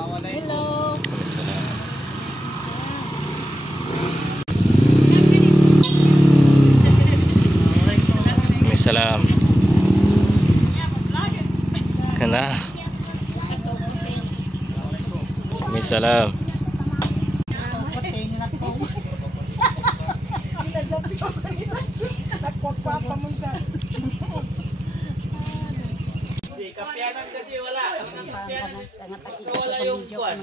Hello. Salam. Kana. Salam. Kapianan kasi wala. Wala yung buwan.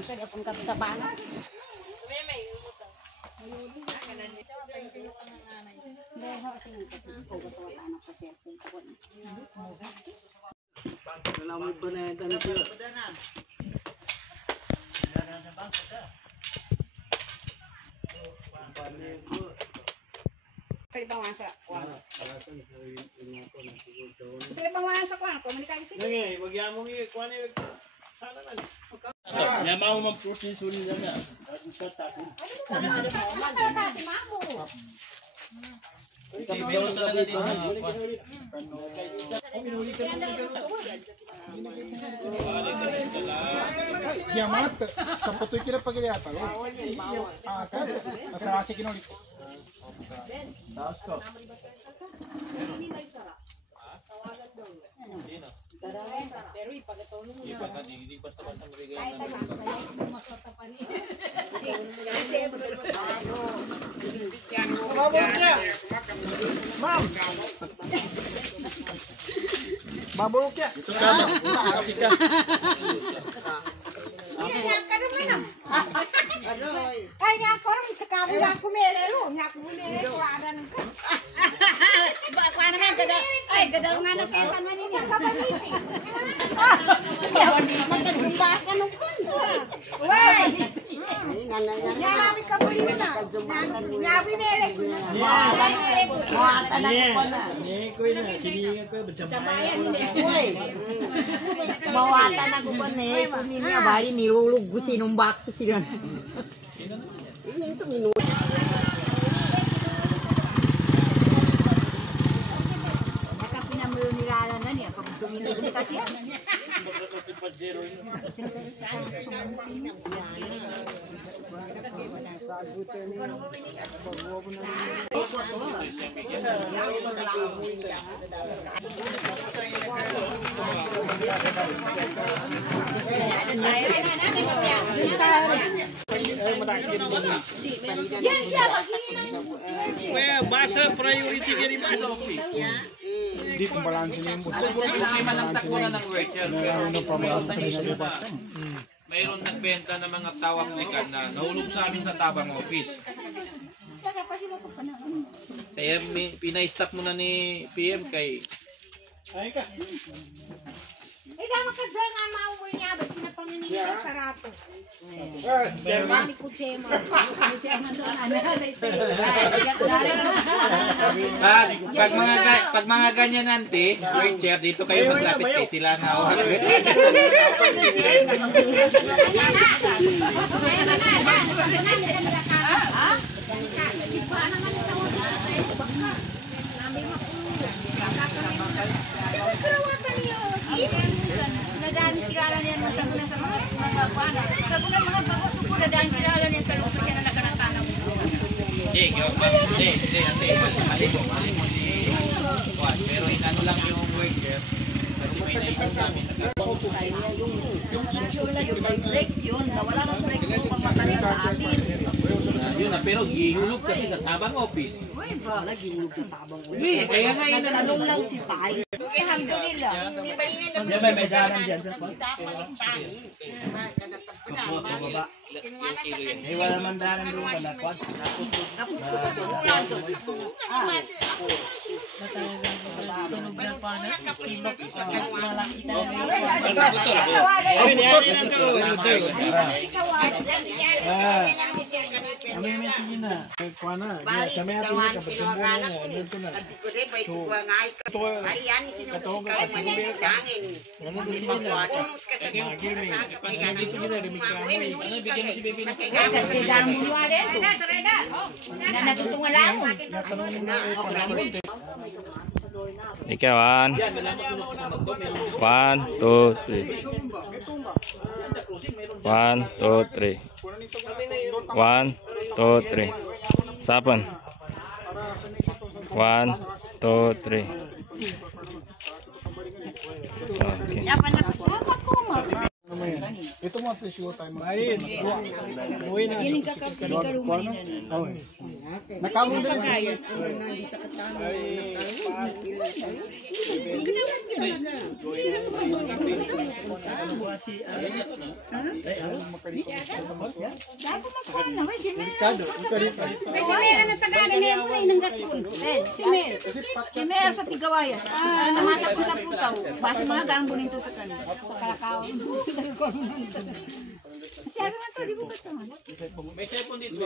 Kiamat, sampai tu kira pakai apa lo? Kan, masa asik ini ulit. Mabuk ya? Bawatan aku pun nih, kuninnya bari nilulug gusinumbak kusiran. Ini itu minum. Mereka punya melunilalan ya, kebetulan itu dikasih. Bahasa priority dari bahasa office. Di pembalaan sini mayroon nagbenta ng mga tawang ikan na nahulog sa amin sa tabang office. Kaya pinay-stop muna ni PM kay ay ka. Dapat ka dyan nga mauwi niya, ba't pinapanginigay sa rato? Chairman. Pag mga ganyan nante, chair dito kayo maglapit kay sila na hawak. Nadaan kilala niya ng sagunan sa mga buwana. Sagunan mga bangos ko nadaan kilala niya sa loob siya na nakanatanaw. Pero inano lang yung worker kasi may naisip sa amin. Yung issue na yung may break yun, na wala mang break yung pagmasali sa atin. Yun na, pero gihulog kasi sa tabang office. Uy, bro, gihulog sa tabang ulo. Kaya nga yun Nagtanong lang si Pai. Alhamdulillah. May daran dyan sa wala man daran doon ba nakwat? Napupuso sa ulan. Ikaw, 1, 2, 3. 1, 2, 3. 1, 2, 3. Sapon. 1, 2, 3. Okay. Yapan na po. Ito mo at least tayo mga Ining kakapiligaluman nila. nakamong din Pagkayot. Nandito ka sa Dapo magkuhan na. Si Mel. Si Mel na sa gana niya mo na inanggatun. Si Mel. Si Mel sa Tigawayan. Namasak ko sa putaw. Basta mga gang bunin to sa kanila. Sa Kalakaw. Sabi nga to, di mo ba ito? May cellphone dito.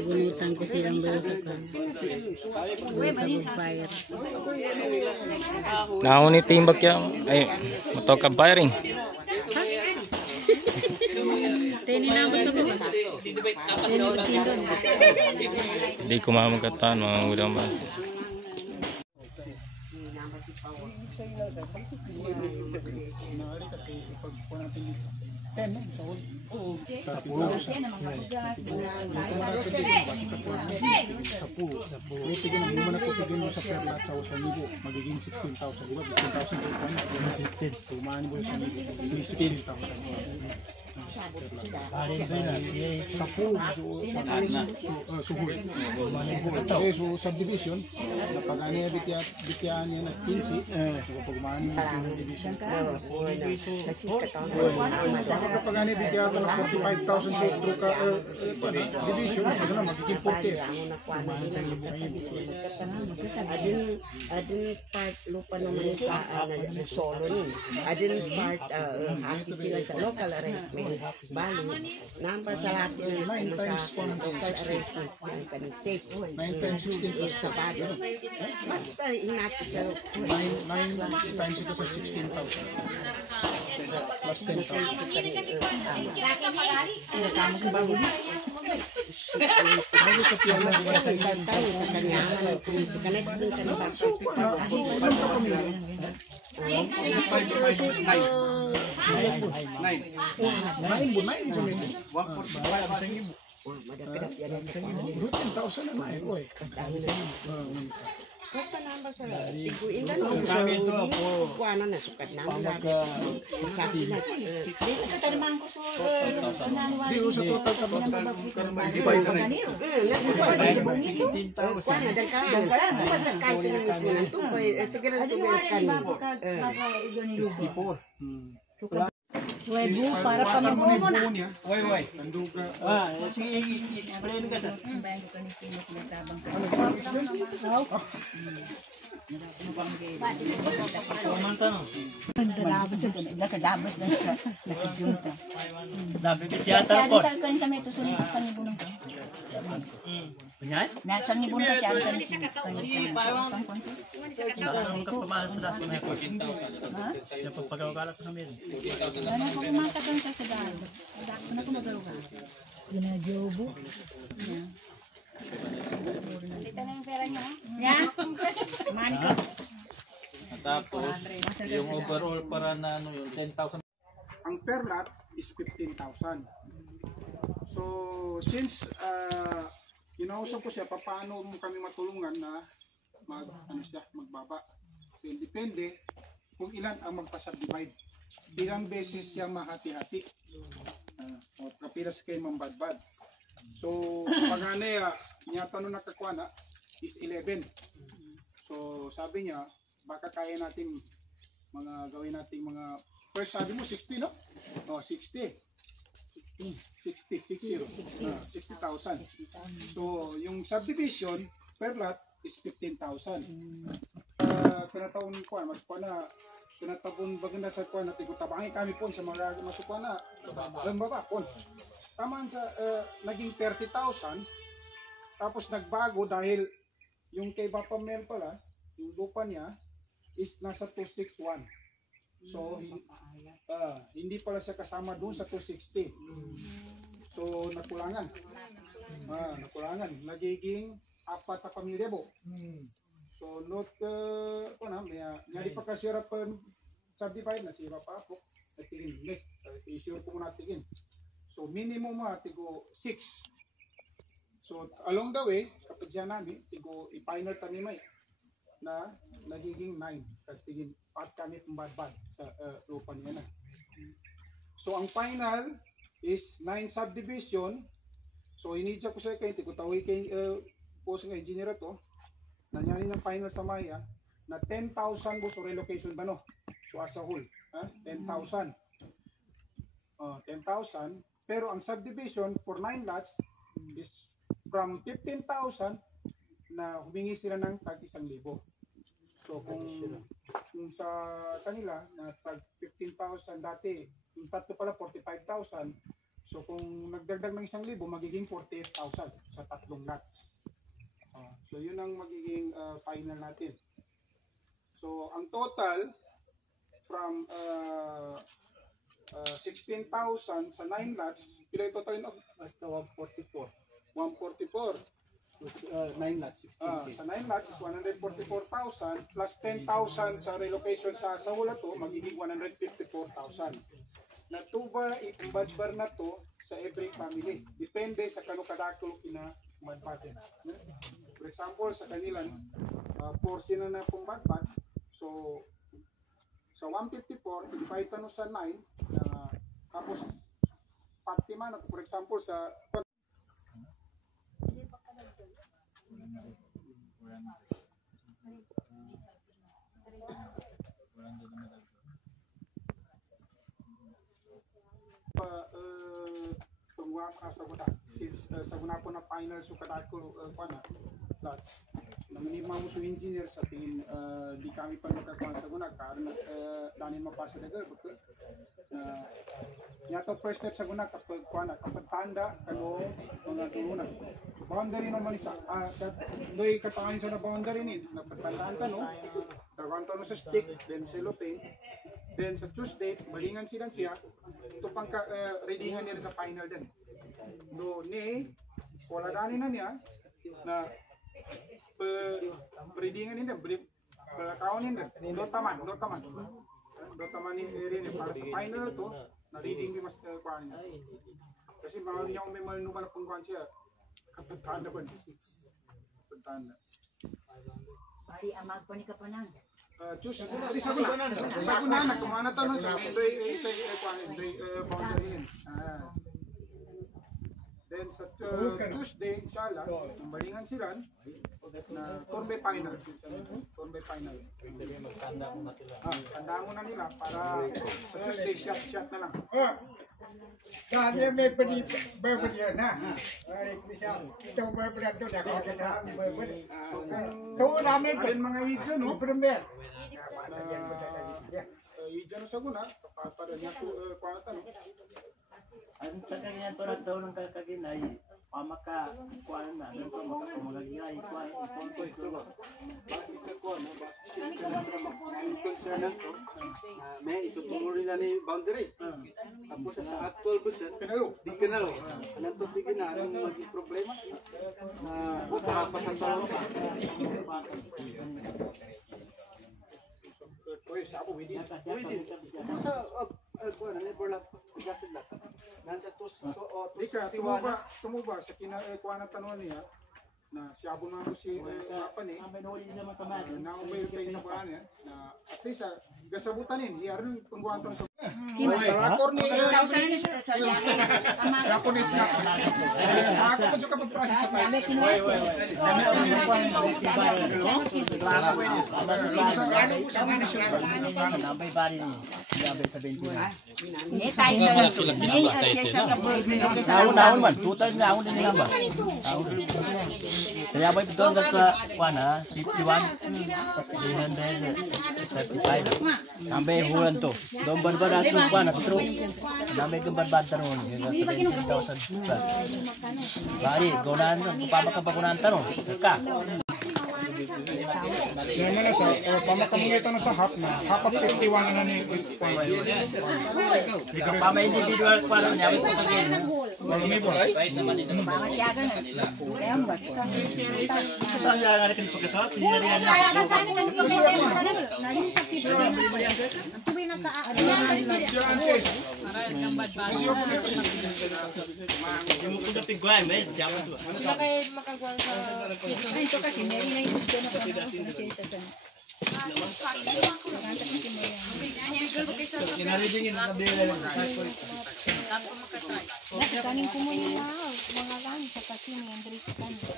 Bunutan ko silang berusa ka. Sa fire. Nauni timbak yan. Ay, matokab firing. Tini na ako sa buka. Tini ba tindon? Hindi ko mamagatan, mga udang ba. Tignan mo man ako tignan mo sa perlat sa 1,000 magiging 16,000 di ba 15,000 tumahan mo sa 16,000 so subdivision napag ano bityan niya na 15 kapag maano yung subdivision kapag ano bityan ng 45,000 so division sa na magiging 40 Adin part lupa naman sa solo ni. Adin part hati sila sa local arrangement. Bali, number sa lahat ng 9 times local arrangement ng kanang state. 9 times 16 plus Sa bado. Basta inati sa 9 times ito sa 16,000 plus 10,000 Sinakama ko bago ni. Bago sa piyan na sa tayo sa kanyaman ng connect din ka na ba? ilang ka pamilya? 9 Madapit yan ang 10,000 na na oy. Basta number sa tiguin na no. Kami ito po. Kuana na sukat na. Sabi na. Dito sa tanimang ko so, Di ko sa total ka divide sa rin. Kuana dan ka. Basta kahit na mismo ng tupoy. Sige na tupoy kan. Huwebo, para pamibuno na. Oy. Tanduga. Sige, explain ka na. Ang bayan ko ni Sinok na tabang ka. Dalabas sa ganun. Nakadabas na siya. Nakadunta. Dami tiyata po. Saan kami ito sa nibunong ka? Nasa nibunong ka siya. Ang kapamahan sa lahat ng po. Yung pagpagawagalat ko namin. Ano ko kumatakan sa sadaan? Ano ko magawa? Ginadyobo. Dito na yung pera niya. Yeah. Mani ko. Tapos, yung overall para na ano yung 10,000. Ang per lot is 15,000. So since inausap ko siya paano mo kami matulungan na magbaba. So depende kung ilan ang magpa-subdivide. Ilang beses siya mahati-hati. O kapilas kay mambadbad. So pag niya tanong nakakuha na is 11. So sabi niya baka kaya natin gawin natin mga first sabi mo 60 no? Oh 60. 60,000. So yung subdivision per lot is 15,000. Pinataon ko mas ko na pinatabon baganda sa ko na tigutabangi kami pon sa mga masuko na baba pon. Taman sa naging 30,000 tapos nagbago dahil yung kay Bapa Mel pala yung lupa niya is nasa 261. So, hindi pala siya kasama doon sa 260. So, nakulangan. Nakulangan. Nagiging 4 na pamilya po. So, nyari pa kasira pa subdivide na sira pa po. Natigin, next. Isure po muna natigin. So, minimum tigo 6. So, along the way, kapag siya namin, tigo i-final kami may na nagiging 9. Katigin, pat kami pumbad-bad sa lupa niya na. So, ang final is 9 subdivision. So, inidya ko sa kayo, tigo tawag kay post ng engineer to, nangyari ng final sa Maya, na 10,000 po sa relocation ba no? So, as a whole, 10,000. 10,000. Pero ang subdivision for 9 lots is from 15,000 na humingi sila ng tag 1,000. So kung sa kanila na tag 15,000 dati, yung tatlo pala 45,000. So kung nagdagdag ng 1,000, magiging 48,000 sa tatlong lots. So yun ang magiging final natin. So ang total from 16,000 sa 9 lots, pila yung total yun? Basta 144. 144. 9 lots, 16. Sa 9 lots is 144,000 plus 10,000 sa relocation sa Sawula to, magiging 154,000. Na tuba imbadbar na to sa every family. Depende sa kanukadako kinamadbad. For example, sa kanilang 4 sila na pumbadbad. So, sa 154, divide no sa 9, tapos pati man, for example, sa sa guna po na final so kadako lahat naminima mo sa engineer sa tingin di kami pa nakakuha sa guna karena danin mapasa dagal betul yato first step sa guna kapag tanda ano mga turunan boundary naman isa doy katangan sa na boundary ni napatandaan ka no kakanto no sa stick then cellophane then sa Tuesday balingan siya ito pang readingan nila sa final din no ni wala dani na niya na readingan nila balakaon nila dotaman ni rin para sa final to na reading ni mas kuan niya kasi mga niya may malnuman na pungkuan siya kapag tanda ba tanda Pari amag po ni kapanang. Just sa guna na kumana to sa doy isa doy boundary. Then sa Tuesday inshallah balingan sila na torbe final. Tanda mo na nila para sa Tuesday shot na lang. Dahil may berbeda na. Ito berbeda doon ako sa berbeda. Tuo namin mga hidyo no. Premier. Hidyo sa guna para niya kuan no. Ang tagayan to na daw ng kakaginay, pamaka kuan na, dito makapagamagay kuan iponto ito. Bakit sa kuan no? Concern to. May ito pumuli na ni boundary. Tapos sa actual busan, di kanalo. Anong to tigin na ang maging problema? Para pa sa tao. Pues ako within. Sa kuan ni Borlat gasid la. Nansa to Ika, tumuba sa kuan na tanong niya na siya mo si apa ni. May nuli naman sa man. Na may pay sa kuan niya na at least gasabutan ni iyaron pangguan to sa rakor ni rakor ni sa ako po ka pag-process sa tayo. Nambay bari ni. Nambay sa 20. Ni tayo ni sa Naon man, tutal na ako din namba. Kaya ba ito ang kuan ha? 51. 335. Nambay hulan to. Doon barbar ato kuan na true. Nambay kang barbar tanon. 17,000 plus. Bari, gawnan, pabaka pa kunan tanon. Ka. Yan na sa pamakamungita na sa half na. Half of 51 na ni Pama individual ko alam niya, ito kagin. Mamasyagan na. Kaya basta. Ito ang nalakin pagkasot, sinarihan niya. Kaya kasama ng yung nalisap kita na ang tuwi na Yung mo kung pigway, may jaman to. ito kasi meron na yung doon ako nakita sa Kinaridingin na kabila lang. kaning kumuha na mga lang sa kasi may Andre sa kanila.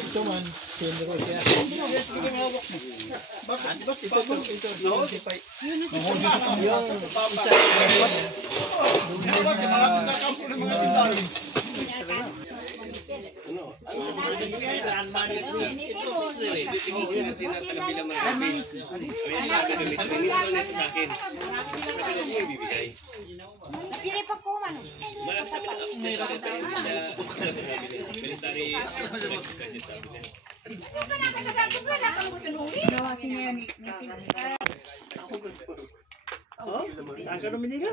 Ito man, sino siya. Pili pa ko man. Saan ka luminiga?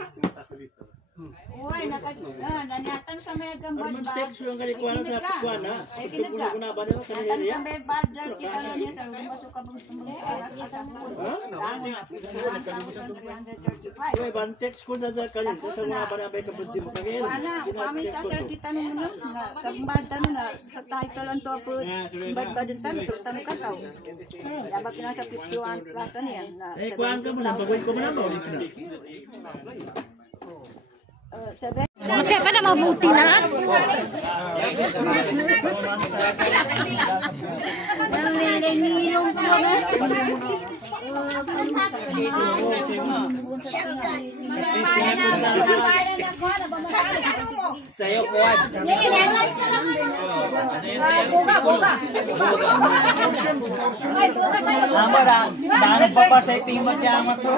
Uy, nanyatan sa may gambad ba? Text yung kalikuan sa kuan ha. Tungkol ko na ba naman kanina Nanyatan niya? sa may budget kita na niya sa masuk ka mag-aras at ang Uy, ban text ko sa kalin sa mga banabay ka budget mo kagin. Wala, kami sa sir kita nung na kambad tanong na sa title ang to po. Budget tanong ka sa. Dapat na sa 51 plus niya na. Eh kuan ka mo sa bagoy ko man mo. Buti pa na mabuti na. Nanginginom ko na. Sayo kuan. Mama lang, dahil pa pa sa itimot niya amat ko.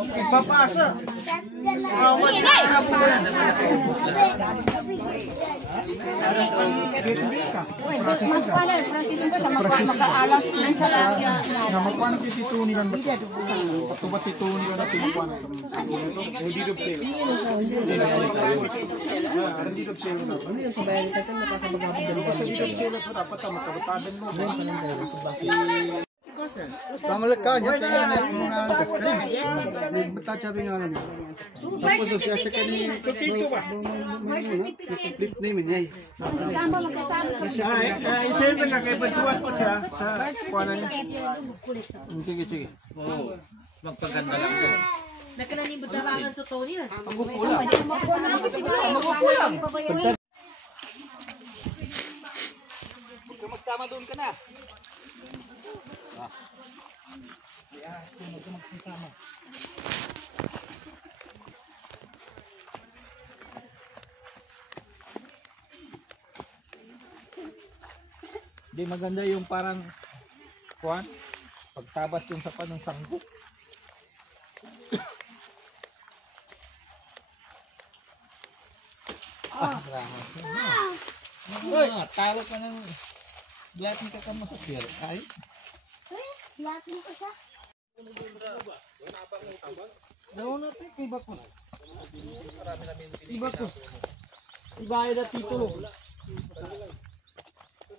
Ipapasa. Mas pala, Francisco sa mag-aalas ng salakya. Na magkuhan ng tituni kan patubat tituni kan tituan. Hindi dob sale. Hindi dob sale na. Ano yung sabayan kasi makakabagabag dito. Sa dob sale na dapat makabatadan mo. Pamalag ka niya, tayo na yung mga nagkascreen. Bata sabi nga namin. Tapos siya siya ka ni complete name niya. Isa na kay Bajuan ko siya sa kuana niya. Sige, sige. Oo. Magpaganda lang doon. Nagkalanibot na bangan sa Tony na. Magsama doon ka na. Di maganda yung parang kuan pagtabas yung sa panong sanggol. Uy, talo ka ng blatin ka ka mo sa pier. Ay. Daw natin iba ko. Iba ko. Ibayad at titulo.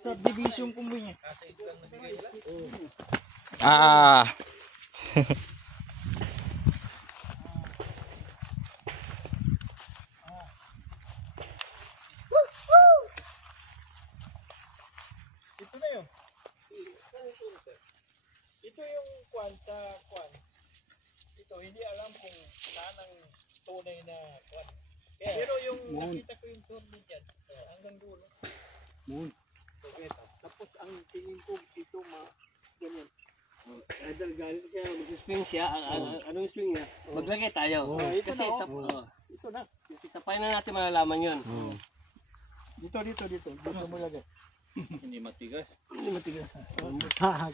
Subdivision kung niya. Ah. Ito na yun. Ito yung kwan sa kwan. Ito, hindi alam kung saan ang tunay na kwan. Pero yung nakita ko yung turbo dyan, hanggang dulo. Tapos ang tingin ko dito ganyan. Idol galing siya, mag-swing siya. Anong swing niya? Maglagay tayo. Kasi ito na. Isa pa na natin malalaman yun. Dito mo lagay. Hindi matigas. Hindi matigas.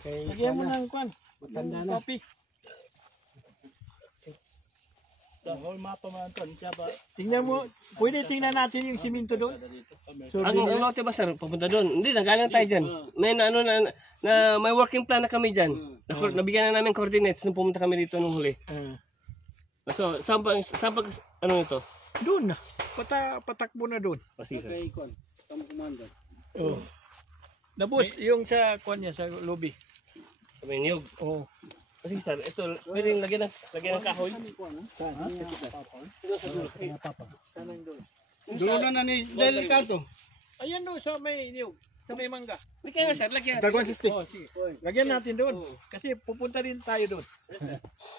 Lagyan mo ng kwan. Matanda na. Copy. Tingnan mo, pwede tingnan natin yung siminto doon. Ang lote ba sir, pupunta doon? Hindi, nagalang tayo dyan. May may working plan na kami dyan. Nabigyan na namin coordinates nung pumunta kami dito nung huli. So, saan pa, ano ito? Doon na. Patakbo na doon. Oh. Tapos yung sa kwan niya, sa lobby. Sa may niyog. Oh. Kasi sir, ito, pwedeng lagyan ng kahoy. Dulo na ni Delcato. Ayan doon sa may niyog. Sa may mangga. Hindi kaya nga sir, lagyan. Dagwan si stick. Oh, sige. Lagyan natin doon. Kasi pupunta rin tayo doon.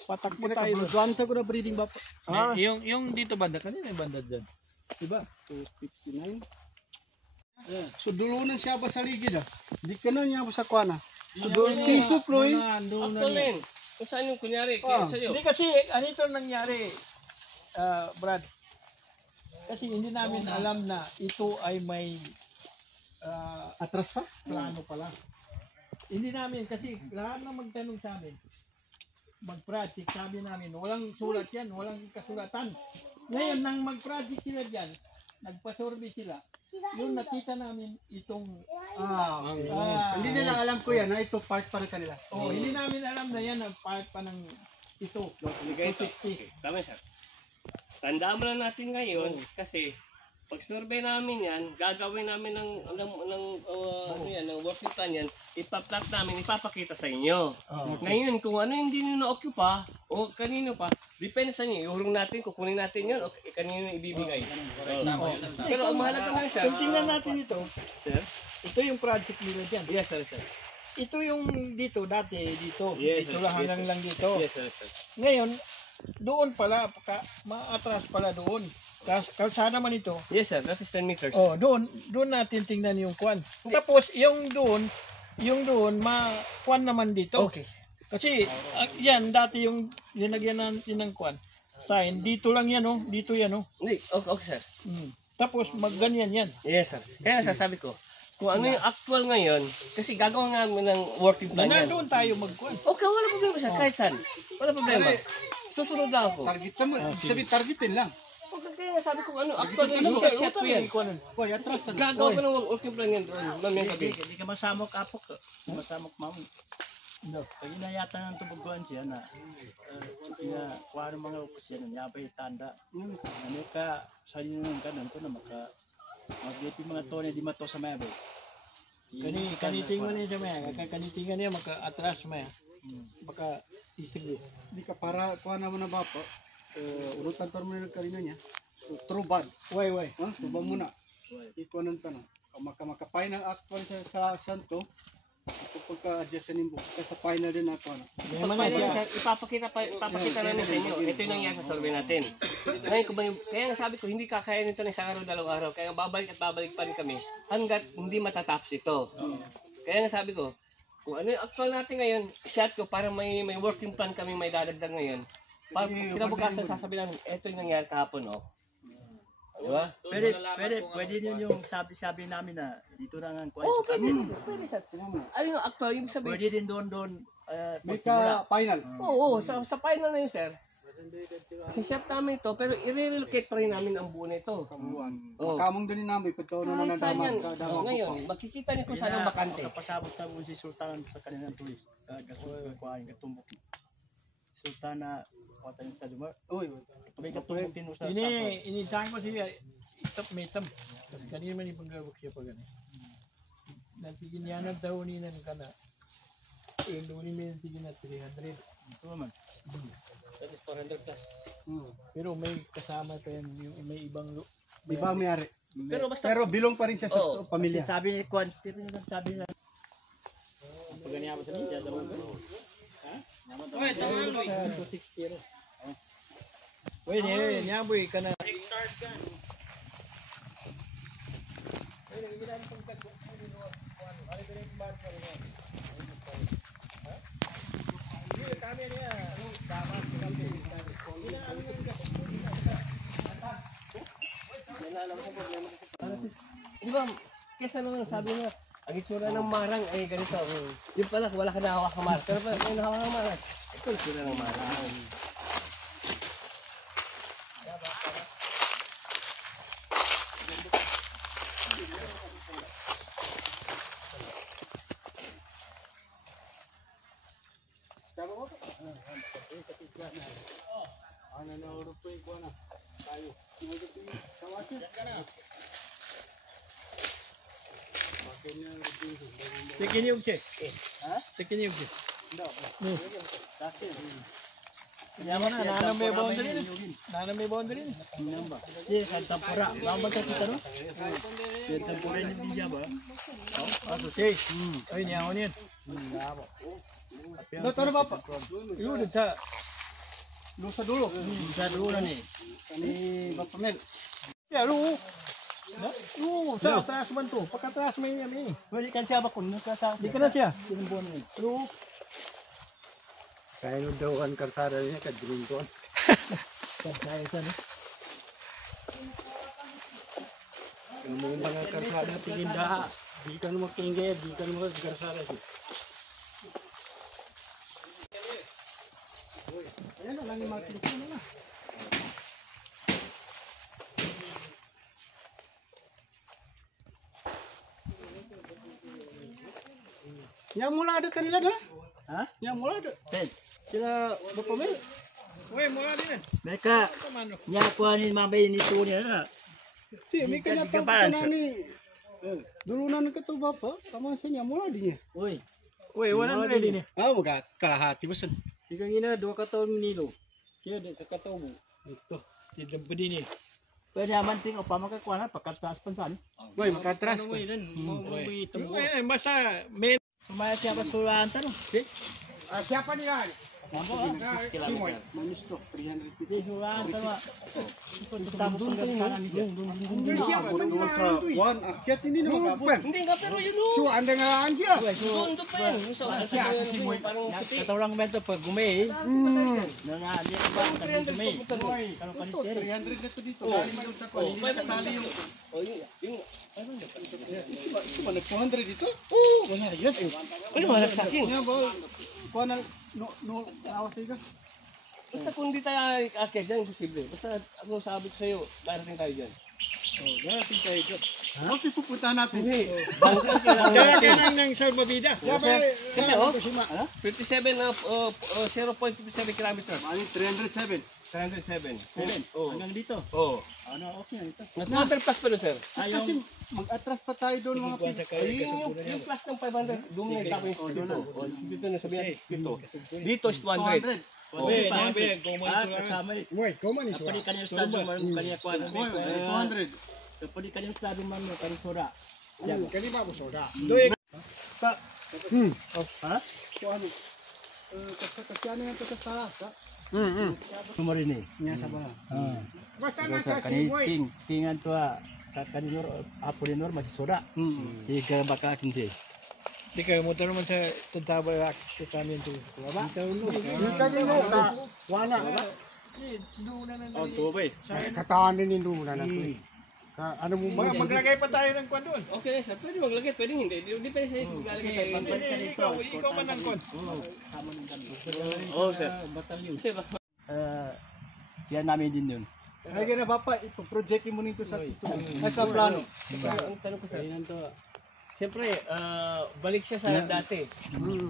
Patakbo tayo doon. Duwanta ko na breeding ba? Ah, yung dito banda, kanina yung banda dyan. Diba? 259. So dulo na siya ba sa ligid ah? Di ka na niya sa kwana. So dulo piso ploy. Actually, kung saan yung kunyari, kaya sa'yo. Hindi kasi, anito nangyari, Brad. Kasi hindi namin alam na ito ay may Atras pa? plano pala. Hindi namin, kasi lahat na magtanong sa amin, mag-project, sabi namin, walang sulat yan, walang kasulatan. Ngayon, nang mag-project sila dyan, nagpa-survey sila, yung nakita namin itong Hindi nila alam ko yan na ito part para kanila. hindi namin alam na yan ang part pa ng ito. 260. Tama sir. Tandaan mo lang natin ngayon, kasi pag survey namin yan, gagawin namin ng working plan yan, ipa-plot namin, ipapakita sa inyo. Ngayon, kung ano yung hindi nyo na-occupy, o kanino pa, depende sa inyo. Iurong natin, kukunin natin yun, o kanino ibibigay. Pero ang mahalaga nga sir, Kung tingnan natin ito, sir? ito yung project nila dyan. Yes sir, sir. Ito yung dito, dati, dito. Yes, Dito sir. lang hanggang lang dito. Yes sir, sir. Ngayon, doon pala, maatras pala doon. Kalsada man ito. Yes sir, that is 10 meters. Oh, doon natin tingnan yung kwan. Tapos yung doon, kwan naman dito. Okay. Kasi yan dati yung linagyan natin ng kwan. Sign dito lang yan oh, dito yan oh. Hindi, okay sir. Tapos magganyan yan. Yes sir. Kaya sasabi ko, kung ano yung actual ngayon, kasi gagawin namin ng working plan yan. Doon tayo magkwan. Okay, wala problema sir, kahit saan. Wala problema. Susunod lang ako. Target mo, sabi targetin lang. Okay, kaya sabi ko ano, actual yung set ko yan. Hoy, atras na. Gagawa ko ng working plan yan doon. Mamaya gabi. Hindi ka masamok apok. Masamok mamo. No, kaya na yata ng tubuguan siya na kuha ng mga opisyan niya pa tanda. Ano ka sa inyo ng kanan ko na mag-ipi mga tone di mato sa mabe. Kaniting mo niya maya, kanitingan niya maka-atras maya. Baka isig. Hindi ka para kuha naman na ba po. Urutan to mo na kanina niya. So trubad. Way. Trubad muna. Iko nang tanong. Maka-final act pa sa santo. Pagka-adjust sa nimbo. Kasi sa final din ako. Ipapakita namin sa inyo. Ito yung nangyari sa survey natin. Ngayon, kaya nga sabi ko, hindi kakayanin ito ng isang araw, dalawang araw. Kaya babalik pa rin kami hanggat hindi matatapos ito. Kaya nga sabi ko, kung ano yung actual natin ngayon, shot ko para may working plan kami may dadagdag ngayon. Para kinabukasan sasabihin namin, ito yung nangyari kahapon, oh. Diba? Pwede yun yung sabi namin na dito na ang kuha Oo, sa pwede sir. Ano yung actual, yung sabihin? Pwede din doon. May ka-final. Oo, sa final na yun sir. Si-shop namin ito, pero i-relocate pa rin namin ang buo nito. Oo. Kamong din namin, pagkaw na Kahit saan yan. nadamag. Ngayon, makikita niyo kung saan ang bakante. Kapasabot tayo si Sultan sa kanilang tuloy. Kuhain katumbok. Sultan na kuhain sa lumar. Uy, may katuloy pinusa. Inisahan ko siya, may itam. Kanina man ipanggawag siya pa gano'n. Nagtiginyanag daw ni ng kana. Doon ni may tigin na 300. Ito naman. That is 400 plus. Pero may kasama pa yan, may ibang Iba may-ari. Pero bilong pa rin siya sa pamilya. Sabi ni Kwan, sabi niya. Pagani ako sa media, daw ba? Oy, tama Loy. 260. Oy, niya boy kana. Hectares ka. Oy, ngilan pang tagbo ni no. Ano ba yung bar pa rin? Ha? Hindi kami niya. Tama kami. Di ba, kesa naman sabi nga, ang itsura ng marang ay ganito. Yung pala, wala ka nahawak ng marang. Pero pala, may nahawak ng marang. Ito yung itsura ng marang. Tekin yung cek. Tekin yung cek. Yaman na, nana may boundary rin. Nana may boundary rin. Yes, ang tampura. Mabag ka kita, no? Yung tampura yung hindi ba? Aso, cek. Ay, niya ako niyan. Dito na ba pa? Yun, sa... Lusa dulo. Sa dulo na ni. Ni Bapak Mel. Ya, lu. Sa taas man to. Pagkataas may yan eh. Pwede kan siya ba kung nagkasa? Di ka na siya. Lu. Kaya nung daw ang karsada niya, kadrin ko. Kaya sa no. Ang mga karsada tingin dah. Di ka naman tingin, di ka naman karsada siya. Ayan na lang yung mga kilusin na. Yang mula ada kanila dah? Ha? Yang mula ada? Ten. Sila Bapak Mel. Uy, mula din yan. Mereka niya kuhanin mamay ni Tony na. Si, may kanya Hindi ka tayo balance. ni. Dulu na nagkatol Bapak, tama sa niya mula din niya. Uy. Uy, 100 din eh. Ah, magkalahati bosan. Ikaw ina 2 kataon nilo. Siya sa kataon mo. Ito. Tidang pa din eh. Pwede naman ting o pamakakuha na pagkataas pansan. Boy, makatras. Uy, basta may... Sumaya siya ba sulahan tanong? Ah, siapa ni kan? Simoy. Manis to, 350. Di sulahan tanong. Tama pang gano'n niya. Siapa ni kan? Wan, akyat ini na magkabot. Hindi nga, pero yun o. So, anda nga lang siya. Doon to pa yun. Siya, si Simoy. Katawalang mento pag gumay. Nangali ka ba? Kami gumay. Kalau ka ni Terry. 300 na to dito. Galing man sa kwan. Hindi kasali yung... Ito ba, nag-200 dito? Oo. Wala, yan. Ano mo sa akin? Yan ba, kwan na, awas sa'yo ka? Basta kung di tayo akit dyan, imposible. Basta ako sabi ko sa'yo, darating tayo dyan. Darating tayo dyan. Okay, pupuntahan natin. Kaya kailangan ng salbabida. Kasi oh, 57 na 0.57 kilometers. Ano, 307. 307. Oh. Hanggang dito. Oh. Ano, okay na ito. Nag-water plus pa doon, sir. Kasi mag-atras pa tayo doon mga pig. Yung plus ng 500, doon na itapon yung dito. Dito na sabihan, dito. Dito is 200. Sabi, kung may Kasama ni. Uy, kuman ni Kapali kanyo estado man kanya kuha na. 200. Kapali kanyo estado man kanya sura. Kani ba mo soda? Doy. Ta. Ha? Kuan. Kasi ano yung sa? Sumari ni. Nya sa ba? Basta na Sa sa kani Simoy. tingan to sa kaninor apulinor masih soda. Tiga baka kindi. Di kayo mo naman sa tantaba sa kami ito. Wala? Yung kani mo ka. Wala. Oh, tubay. Kataan din yung na nato. Ano mo ba? Maglagay pa tayo ng kwan doon. Okay na, sir. Pwede maglagay, pwede hindi. Depende sa'yo kung lalagay tayo. Ikaw man ng kwan. Oh, sir. Batalyon. Sir, Yan namin din yun. Ay gina bapa, ipo-project mo nito sa sa plano. ang tanong ko, sir. Siyempre, balik siya sa dati.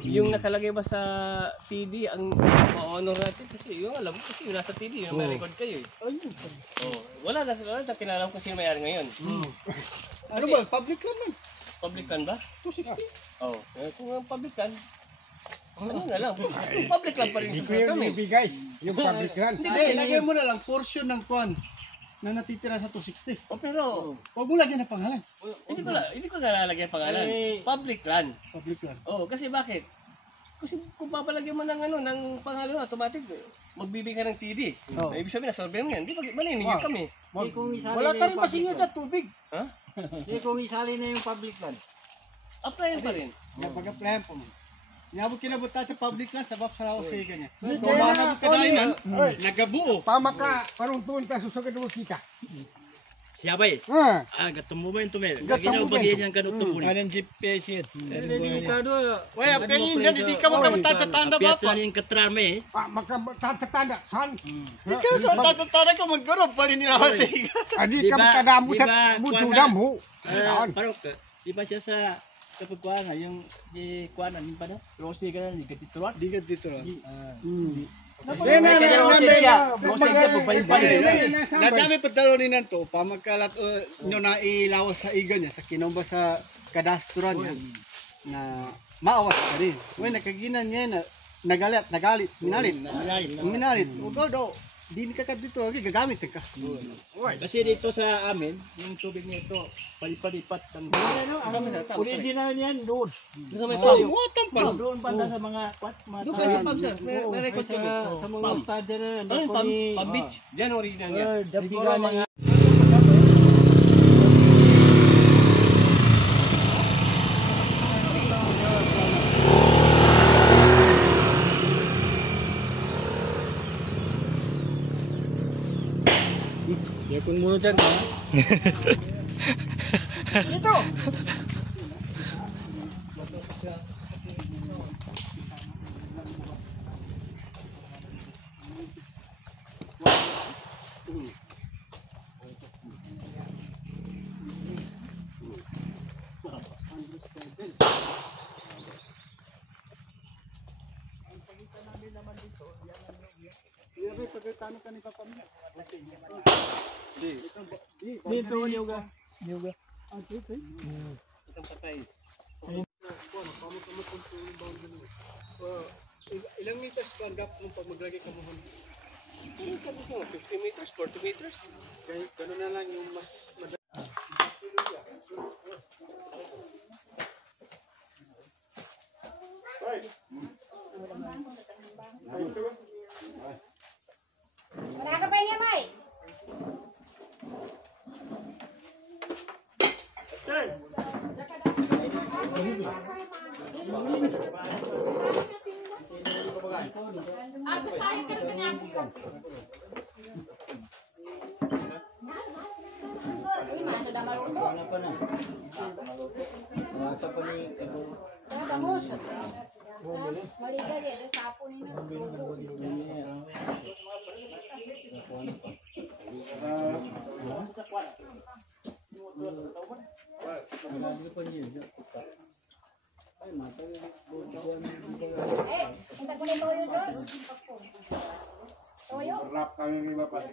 Yung nakalagay ba sa TD ang ma-honor natin? Kasi yung alam ko, kasi yung nasa TD, yung may record kayo eh. Oh, wala na kinalam kung sino may-ari ngayon. Ano ba? Public land man. Public land ba? 260. Oh, kung ang public land, ano na lang, public land pa rin sa kami. ibigay. Yung public land. Hindi, lagay mo na lang portion ng kwan na natitira sa 260. Oh, pero, Huwag mo lagyan ng pangalan. hindi ko nalalagay ang pangalan. Public land. Public land. Oh, kasi bakit? Kasi kung papalagyan mo ng ng pangalan, automatic magbibigay ka ng TD. Oh. Ibig sabihin, nasorbe mo yan. Di ba, maniningil kami. Wala ka rin pasingil sa tubig. Hindi kung isali na yung public land. Applyan pa rin. Napag-applyan po mo. Nyabot kinabot tayo sa public land, sabab sa laos siya ganyan. Kung manabot ka dahil nagabuo. Pamaka, parang tuon ka susugad mo kita. Siapa eh? Ha. Ketemu main tu mel. Ketemu Kita bagi yang kanut temu ni. Kanan GPS yun. Wah, pengen jadi di kamu tanda Piatan yang keteran me. Maka tanda san. Ikaw tanda ka magkaro pa rin nila kasi. Adi ka magkadamo sa buto damo. Parang di ba siya sa kapagkuhan yung di kuanan pa no? Rosi ka na, di ka tituan. Di ka dito. Nadami patalonin nanto pa magkalat nyo na ilawas sa iga niya sa kinomba sa kadasturan niya na maawas ka rin. Uy, nakaginan niya na nagalit, minalit. Udo, di ka dito lagi, gagamit ka. Kasi dito sa amin, yung tubig nito, palipat ang Original niyan doon. Sa may Oh, pump. doon banda sa mga Doon pa sa pump, sir. May record kami. Sa mga stadya na yan. Ano yung pump beach? Diyan original yan. Siguro mga Ya kun muna dyan ha. ito. Dito yoga. Yoga. Itong patay. Ilang meters ba ang gap nung pag maglagay ka mo? 50 meters, 40 meters. Kaya gano'n na lang yung mas madali. Wala ka pa niya, May. Sudah maluto. Bangus. Maligay ya, sapon ini. Kita boleh toyo, John. Toyo. Rap kami ni Bapak.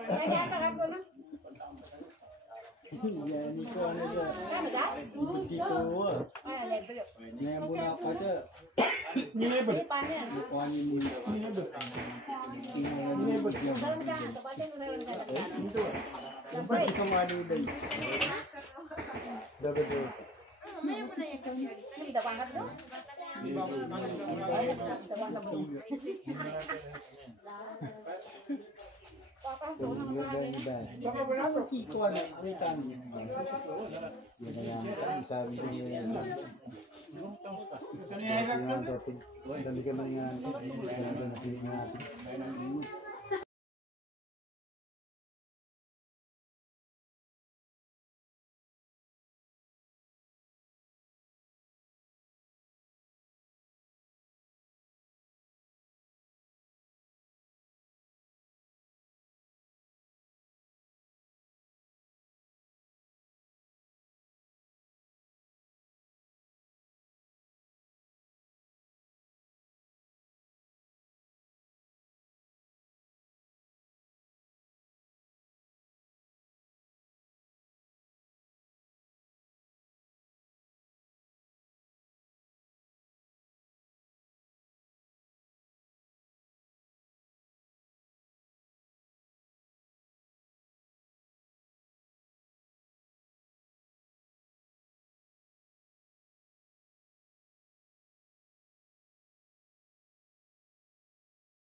Kaya sa ako na. Sabi